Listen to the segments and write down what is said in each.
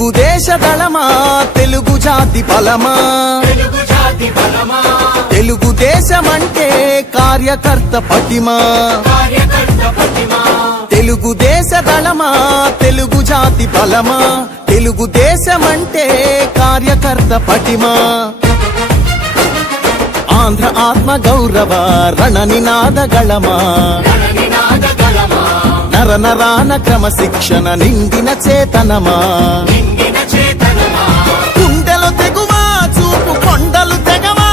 తెలుగుదేశ దళమా తెలుగు జాతి బలమా తెలుగుదేశమంటే కార్యకర్త పటిమా తెలుగుదేశ దళమా తెలుగు జాతి బలమా తెలుగుదేశమంటే కార్యకర్త పటిమా ఆంధ్ర ఆత్మ గౌరవ రణనినాదగళమా నర నరాన క్రమశిక్షణ నిండిన చేతనమా గుండెలు తెగువా చూపు కొండలు తెగవా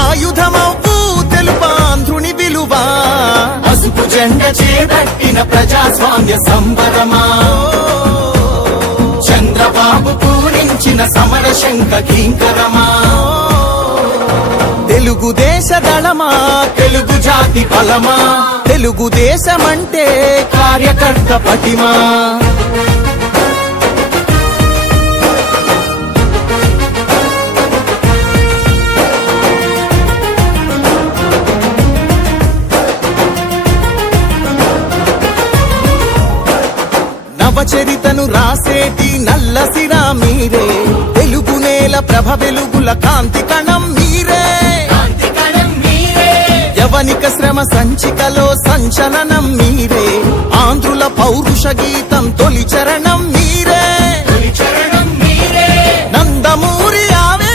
ఆయుధమవ్వు తెలుపాంధ్రుని విలువా పసుపు జెండ చేపట్టిన ప్రజాస్వామ్య సంబరమా చంద్రబాబు పూరించిన సమర శంఖ కింకరమా తెలుగుదేశ దళమా తెలుగు జాతి బలమా తెలుగుదేశమంటే కార్యకర్త పటిమా నవచరితను రాసేటి నల్లసిరా మీరే తెలుగు నేల ప్రభ వెలుగుల కాంతి కణం మీరే యవనిక శ్రమ సంచికలో సంచలనం మీరే ఆంధ్రుల పౌరుష గీతం తొలి చరణం